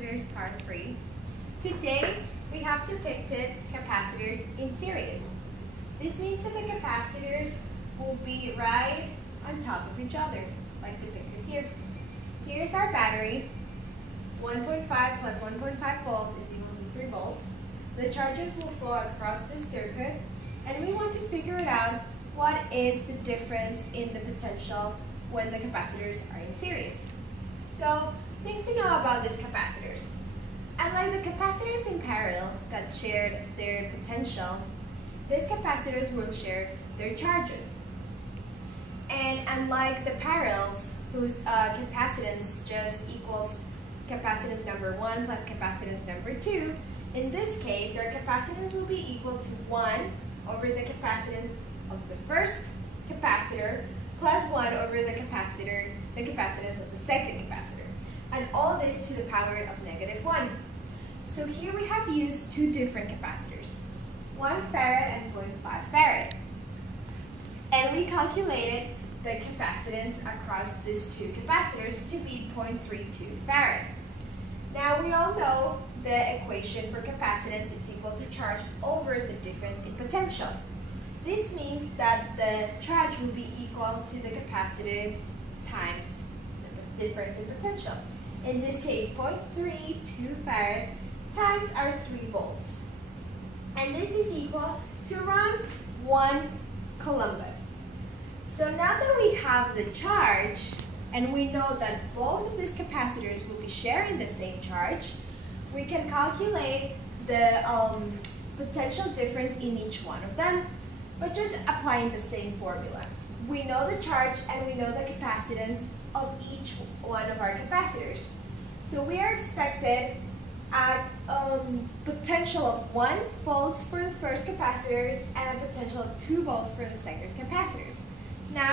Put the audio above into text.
Capacitors Part 3. Today, we have depicted capacitors in series. This means that the capacitors will be right on top of each other, like depicted here. Here's our battery. 1.5 plus 1.5 volts is equal to 3 volts. The charges will flow across this circuit, and we want to figure it out what is the difference in the potential when the capacitors are in series. So, things to know about these capacitors. Unlike the capacitors in parallel that shared their potential, these capacitors will share their charges. And unlike the parallels, whose capacitance just equals capacitance number 1 plus capacitance number 2, in this case, their capacitance will be equal to 1 over the capacitance of the first capacitor plus 1 over the capacitance of the second capacitor. And all this to the power of -1. So here we have used two different capacitors, 1 farad and 0.5 farad. And we calculated the capacitance across these two capacitors to be 0.32 farad. Now we all know the equation for capacitance is equal to charge over the difference in potential. This means that the charge will be equal to the capacitance times the difference in potential. In this case, 0.32 farad times our 3 volts. And this is equal to around 1 Columbus. So now that we have the charge, and we know that both of these capacitors will be sharing the same charge, we can calculate the potential difference in each one of them, but just applying the same formula. We know the charge and we know the capacitance of each one of our capacitors. So we are expected at potential of 1 volts for the first capacitors and a potential of 2 volts for the second capacitors. Now